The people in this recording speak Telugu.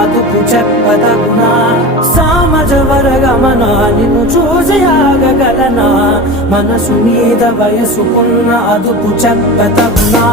అదుపు చెప్పదగునా సామజ వరగమన నిన్ను చూసి ఆగగలనా మనసు మీద వయసుకున్న అదుపు చెప్పదగునా